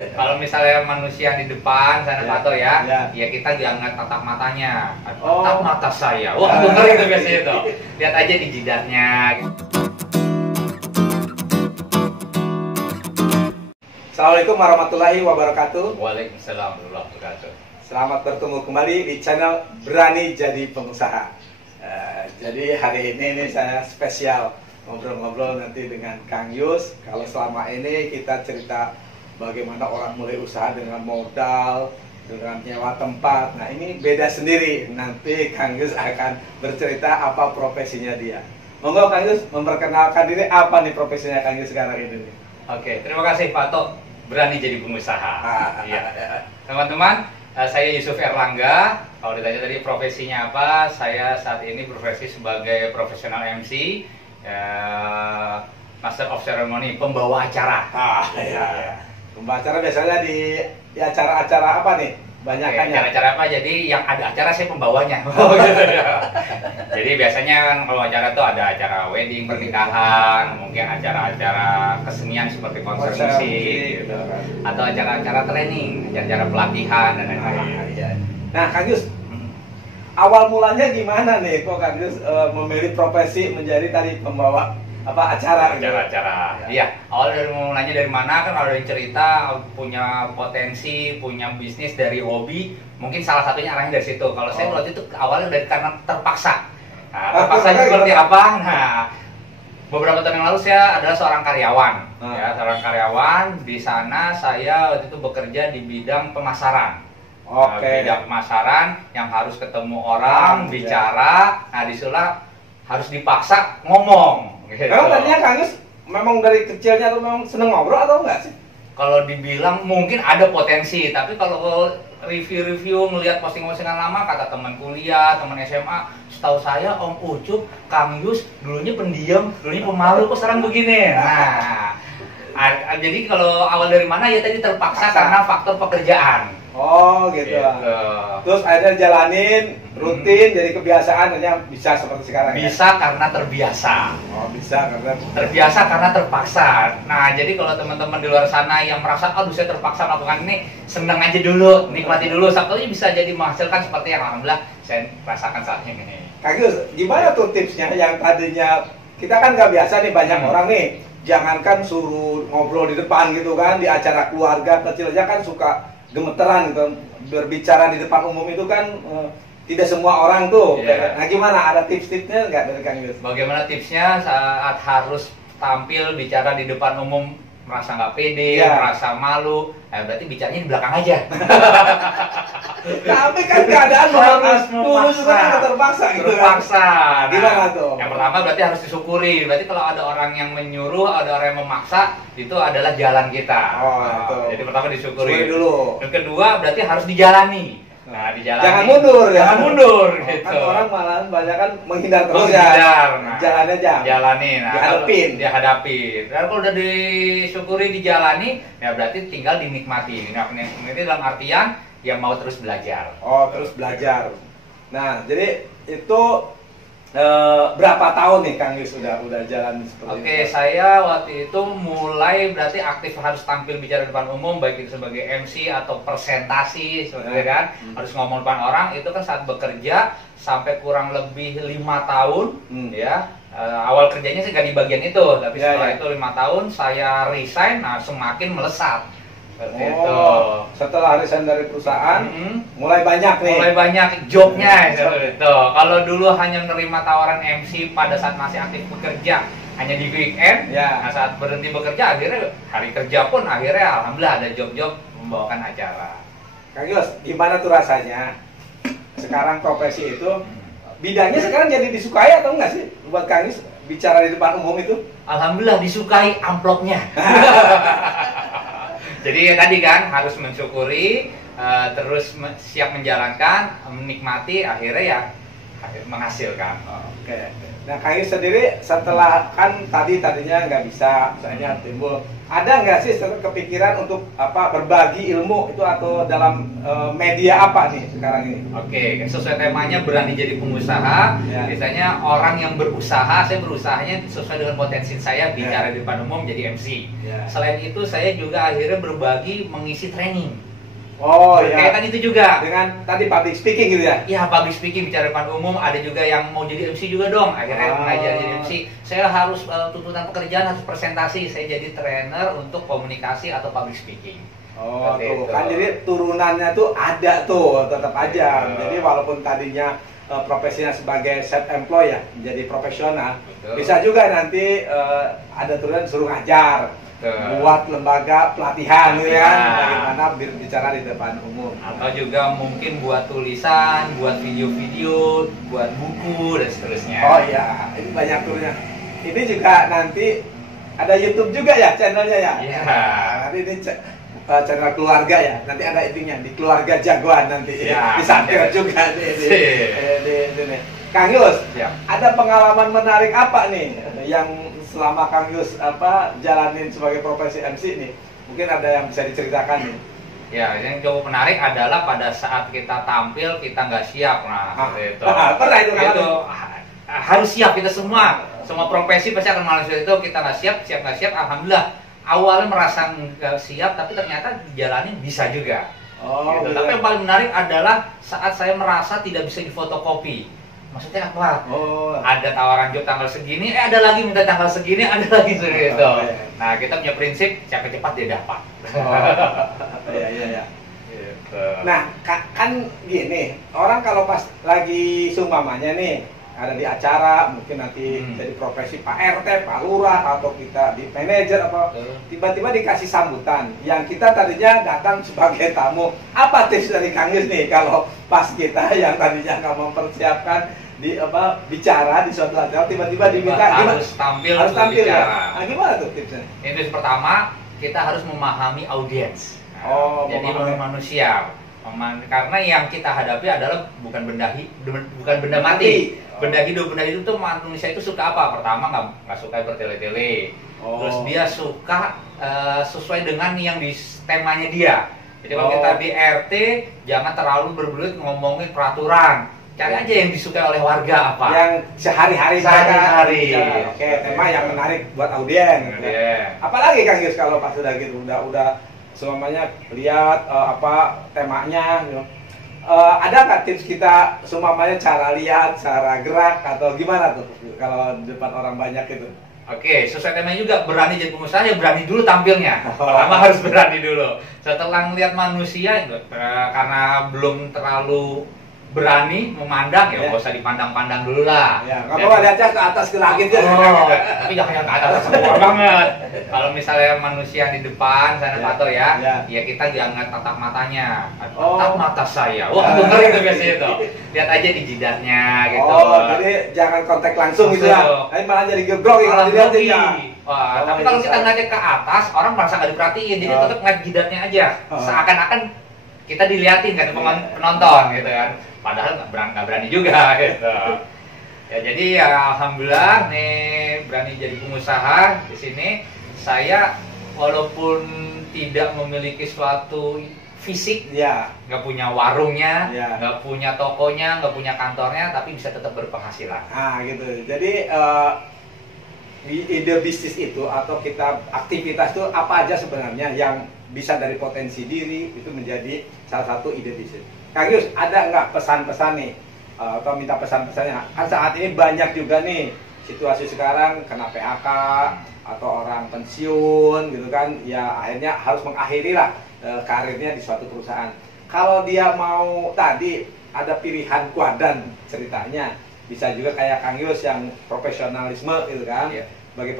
Kalau misalnya manusia di depan sana Ya. Pato ya, Ya. ya kita jangan tatap matanya. Oh. Tatap mata saya. Wah, bener itu biasanya tuh. Lihat aja di jidatnya. Assalamualaikum warahmatullahi wabarakatuh. Waalaikumsalam warahmatullahi wabarakatuh. Selamat bertemu kembali di channel Berani Jadi Pengusaha. Jadi hari ini saya spesial ngobrol-ngobrol nanti dengan Kang Yus. Kalau selama ini kita cerita bagaimana orang mulai usaha dengan modal, dengan nyewa tempat. Nah ini beda sendiri. Nanti Kang Yus akan bercerita apa profesinya dia. Monggo Kang Yus memperkenalkan diri, apa nih profesinya Kang Yus sekarang ini nih. Oke, terima kasih Pato. Berani jadi pengusaha. Iya. Teman-teman, saya Yusuf Erlangga. Kalau ditanya tadi profesinya apa, saya saat ini profesi sebagai profesional MC, Master of Ceremony, pembawa acara. Iya. Pembawa acara biasanya di acara-acara apa nih? Banyakannya. Acara-acara apa? Jadi yang ada acara saya pembawanya. Gitu ya. Jadi biasanya kan kalau acara tuh ada acara wedding, pernikahan, mungkin acara-acara kesenian seperti konser musik, gitu. Atau acara-acara training, acara-acara pelatihan dan lain-lain. Iya. Nah, Kang Yus, awal mulanya gimana nih kok Kang Yus memilih profesi menjadi tadi pembawa acara? Acara-acara. Iya. Awal dari mulanya dari mana kan kalau ada yang cerita punya potensi, punya bisnis dari hobi, mungkin salah satunya arahnya dari situ. Kalau saya waktu itu awalnya dari karena terpaksa. Nah, terpaksa seperti apa? Nah, beberapa tahun yang lalu saya adalah seorang karyawan. Ya, seorang karyawan. Di sana saya waktu itu bekerja di bidang pemasaran. Bidang pemasaran yang harus ketemu orang, bicara. Nah, disitulah harus dipaksa ngomong. Gitu. Memang tadinya Kang Yus memang dari kecilnya tuh memang seneng ngobrol atau enggak sih? Kalau dibilang mungkin ada potensi, tapi kalau review-review ngelihat posting-postingan lama kata teman kuliah, teman SMA, setahu saya Om Ucup, Kang Yus dulunya pendiam, dulunya pemalu, kok sekarang begini. Nah, jadi kalau awal dari mana ya tadi terpaksa karena faktor pekerjaan. Oh gitu. Terus akhirnya jalanin rutin jadi kebiasaan hanya bisa seperti sekarang. Bisa karena terbiasa. Oh bisa karena terbiasa karena terpaksa. Nah jadi kalau teman-teman di luar sana yang merasa aduh saya terpaksa melakukan ini, senang aja dulu, nikmati dulu. Satunya bisa jadi menghasilkan seperti yang alhamdulillah saya rasakan saat ini. Kang Yus, gimana tuh tipsnya yang tadinya kita kan nggak biasa nih banyak orang nih, jangankan suruh ngobrol di depan gitu kan, di acara keluarga kecil aja kan suka gemeteran gitu, berbicara di depan umum itu kan tidak semua orang tuh. Nah gimana, ada tips-tipsnya nggak dari Kang Yus? Bagaimana tipsnya saat harus tampil bicara di depan umum, merasa nggak pede, merasa malu, berarti bicaranya di belakang aja. Tapi kan keadaan harus tulus kan terpaksa gitu. Terpaksa. Nah, gimana tuh? Yang pertama berarti harus disyukuri. Berarti kalau ada orang yang menyuruh, ada orang yang memaksa, itu adalah jalan kita. Jadi pertama disyukuri dulu. Yang kedua berarti harus dijalani. Nah, dijalani. Jangan mundur, jangan mundur gitu. Kan orang malah banyak kan menghindar terus Nah, jalannya aja. Jalani. Nah, dihadapin. Dan kalau udah disyukuri, dijalani, ya berarti tinggal dinikmati. Nah, ini dalam artian ya mau terus belajar. Terus belajar. Nah, jadi itu berapa tahun nih Kang Yus udah jalan seperti itu? Saya waktu itu mulai berarti aktif harus tampil bicara depan umum, baik itu sebagai MC atau presentasi, seperti kan, harus ngomong depan orang. Itu kan saat bekerja sampai kurang lebih 5 tahun, ya. Awal kerjanya sih nggak di bagian itu, tapi setelah itu 5 tahun saya resign, nah semakin melesat. Itu. Setelah resign dari perusahaan, mulai banyak nih. Mulai banyak jobnya itu. Kalau dulu hanya menerima tawaran MC pada saat masih aktif bekerja, hanya di weekend. Nah, saat berhenti bekerja, akhirnya hari kerja pun akhirnya alhamdulillah ada job-job membawakan acara. Kang Yus, gimana tuh rasanya? Sekarang profesi itu bidangnya sekarang jadi disukai atau enggak sih buat Kang Yus bicara di depan umum itu? Alhamdulillah disukai amplopnya. Jadi tadi kan harus mensyukuri, terus siap menjalankan, menikmati, akhirnya ya menghasilkan. Nah Kang Yus sendiri setelah kan tadinya nggak bisa, misalnya timbul ada nggak sih kepikiran untuk apa berbagi ilmu itu atau dalam media apa nih sekarang ini? Oke, sesuai temanya berani jadi pengusaha. Ya. Biasanya orang yang berusaha, saya berusahanya sesuai dengan potensi saya, bicara di depan umum, jadi MC. Ya. Selain itu saya juga akhirnya berbagi mengisi training. Oh ya. Berkaitan itu juga Dengan tadi public speaking gitu ya? ya, public speaking, bicara depan umum. Ada juga yang mau jadi MC juga dong. Akhirnya mengajar jadi MC. Saya harus tuntutan pekerjaan harus presentasi. Saya jadi trainer untuk komunikasi atau public speaking. Oh Seperti tuh itu. kan, jadi turunannya tuh ada tuh tetap aja. Betul. Jadi walaupun tadinya profesinya sebagai self employed ya, menjadi profesional, Betul. bisa juga nanti ada turunan suruh ngajar. Betul. Buat lembaga pelatihan gitu kan, Pelatihan. bagaimana bicara di depan umum. Atau juga mungkin buat tulisan, buat video-video, buat buku dan seterusnya. Oh iya, ini banyak turunnya. Ini juga nanti ada YouTube juga ya channelnya ya. Iya. Nanti ini channel keluarga ya. Nanti ada itunya di keluarga jagoan nanti. Ya, Bisa ya. juga di Sip. Kang Yus, Ya. ada pengalaman menarik apa nih yang selama Kang Yus jalanin sebagai profesi MC nih? Mungkin ada yang bisa diceritakan nih. Ya, yang cukup menarik adalah pada saat kita tampil kita nggak siap, seperti itu. Pernah itu kan? Itu harus siap kita semua. Semua profesi pasti akan mengalami itu. Kita nggak siap nggak siap. Alhamdulillah awalnya merasa nggak siap, tapi ternyata dijalanin bisa juga. Oh, Gitu. iya. Tapi yang paling menarik adalah saat saya merasa tidak bisa difotokopi. Maksudnya apa? Oh. Ada tawaran job tanggal segini, ada lagi minta tanggal segini, ada lagi segitu. Oh, iya. Nah, kita punya prinsip siapa cepat dia dapat. Iya iya iya. Gitu. Nah, kan gini, orang kalau pas lagi seumpamanya nih ada di acara, mungkin nanti jadi profesi Pak RT, Pak Lurah, atau kita di manajer apa, tiba-tiba dikasih sambutan yang kita tadinya datang sebagai tamu. Apa tips dari Kang Yus nih kalau pas kita yang tadinya nggak mempersiapkan di bicara di suatu acara, tiba-tiba diminta harus tampil ya? bicara. Nah, gimana tuh tipsnya? Tips pertama, kita harus memahami audiens. Oh, jadi memahami manusia. Karena yang kita hadapi adalah bukan benda mati. Benda hidup itu tuh manusia itu suka apa? Pertama nggak suka bertele-tele. Terus dia suka sesuai dengan yang di temanya dia. Jadi kalau kita di RT jangan terlalu berbelit ngomongin peraturan. Cari aja yang disukai oleh warga apa. Yang sehari-hari. Oke, tema yang menarik buat audiens. Apalagi Kang Yus kalau pas udah gitu udah semuanya lihat temanya gitu. Ada nggak tips kita semuanya cara lihat, cara gerak atau gimana tuh kalau di depan orang banyak itu? Oke, sesuai temanya juga, berani jadi pengusaha ya berani dulu tampilnya. Pertama harus berani dulu. Setelah melihat manusia karena belum terlalu berani memandang ya nggak usah dipandang-pandang dulu lah. Ya, nggak apa-apa lihatnya ke atas ke langit ya. Tapi jangan ke atas semua banget. Kalau misalnya manusia di depan sana Pato ya kita jangan tatap matanya. Tatap mata saya. Wah, bener itu biasanya tuh. Lihat aja di jidatnya gitu. Oh, jadi jangan kontak langsung gitu ya. Tapi malah jadi gegrok kalau dilihatin ya. Wah, tapi kalau kita ngeliatnya ke atas, orang merasa nggak diperhatiin. Jadi tetap ngeliat jidatnya aja. Seakan-akan kita diliatin kan penonton gitu kan. Padahal nggak berani juga gitu. Ya jadi ya alhamdulillah nih berani jadi pengusaha di sini. Saya walaupun tidak memiliki suatu fisik, nggak punya warungnya, nggak punya tokonya, nggak punya kantornya, tapi bisa tetap berpenghasilan. Nah gitu. Jadi ide bisnis itu atau kita aktivitas itu apa aja sebenarnya yang bisa dari potensi diri itu menjadi salah satu ide bisnis. Kang Yus, ada nggak pesan-pesan nih atau minta pesan-pesannya? Kan saat ini banyak juga nih situasi sekarang kena PHK atau orang pensiun gitu kan, ya akhirnya harus mengakhiri lah karirnya di suatu perusahaan. Kalau dia mau tadi ada pilihan kuadran ceritanya, bisa juga kayak Kang Yus yang profesionalisme gitu kan, bagi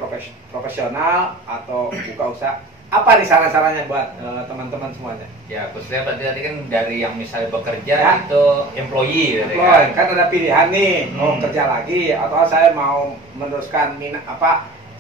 profesional atau buka usaha. Apa nih saran-sarannya buat teman-teman semuanya? Ya, khususnya berarti tadi kan dari yang misalnya bekerja itu employee gitu kan ada pilihan nih, mau kerja lagi atau saya mau meneruskan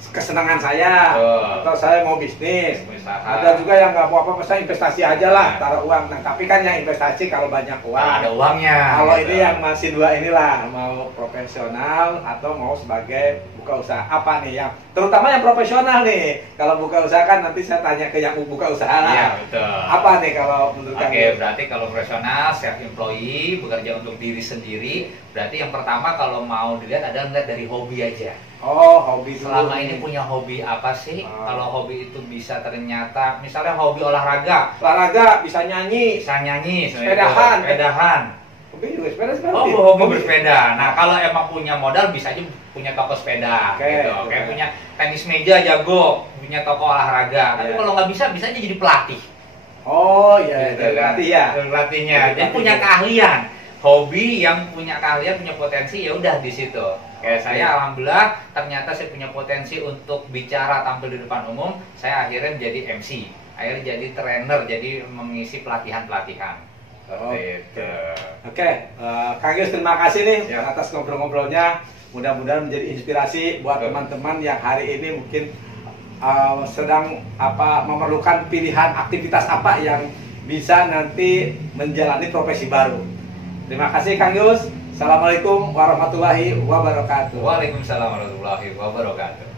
kesenangan saya, atau saya mau bisnis. Usaha. Ada juga yang nggak mau apa-apa, saya investasi aja lah, taruh uang. Nah, tapi kan yang investasi kalau banyak uang. Ada uangnya. Kalau gitu. ini yang masih dua inilah, mau profesional atau mau sebagai buka usaha. Apa nih yang, terutama yang profesional nih. Kalau buka usaha kan nanti saya tanya ke yang buka usaha lah. Iya, betul. Apa nih kalau menurut Oke, kamu? berarti kalau profesional, self employee, bekerja untuk diri sendiri, berarti yang pertama kalau mau dilihat adalah melihat dari hobi aja. Oh, hobi dulu Selama nih. ini punya hobi apa sih? Oh. Kalau hobi itu bisa ternyata, misalnya hobi olahraga, Olahraga, bisa nyanyi, bisa nyanyi, Sepedahan. sepedahan. hobi juga sepeda sekarang. Oh, nih. hobi bersepeda. Nah, kalau emang punya modal bisa aja punya toko sepeda, Oke, gitu. oke. Kayak punya tenis meja jago, punya toko olahraga. Tapi Iya. kalau nggak bisa aja jadi pelatih. Oh iya, Gitu jadi kan. berarti ya. Jadi pelatihnya. Jadi Jadi punya pelatihnya. keahlian. Hobi yang punya keahlian, punya potensi, ya udah di situ. Kayak Oke. saya alhamdulillah ternyata saya punya potensi untuk bicara tampil di depan umum. Saya akhirnya menjadi MC, akhirnya jadi trainer, jadi mengisi pelatihan-pelatihan. Seperti itu. Oke, Kang Yus terima kasih nih Ya. atas ngobrol-ngobrolnya. Mudah-mudahan menjadi inspirasi buat Betul. teman-teman yang hari ini mungkin sedang memerlukan pilihan aktivitas apa yang bisa nanti menjalani profesi baru. Terima kasih Kang Yus. Assalamualaikum warahmatullahi wabarakatuh. Waalaikumsalam warahmatullahi wabarakatuh.